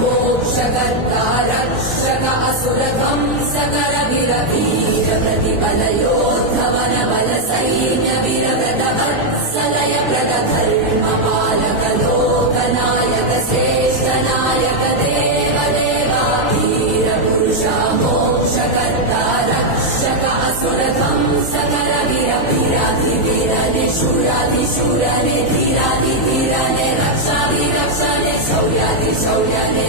मोक्षकर्ता रक्षक असुरध्वंसकर वीर प्रतिबल योद्धवन बल सैन्य वीरव्रत वत्सलय प्रद धर्म पालक लोकनायक श्रेष्ठ नायक देव देवा वीर पुरुषा मोक्षकर्ता रक्षक असुरध्वंसकर वीराधिवीर निशूराधिशूर ने धीराधिधीर ने रक्षाधिरक्षणे शौर्याधिशौर्य ने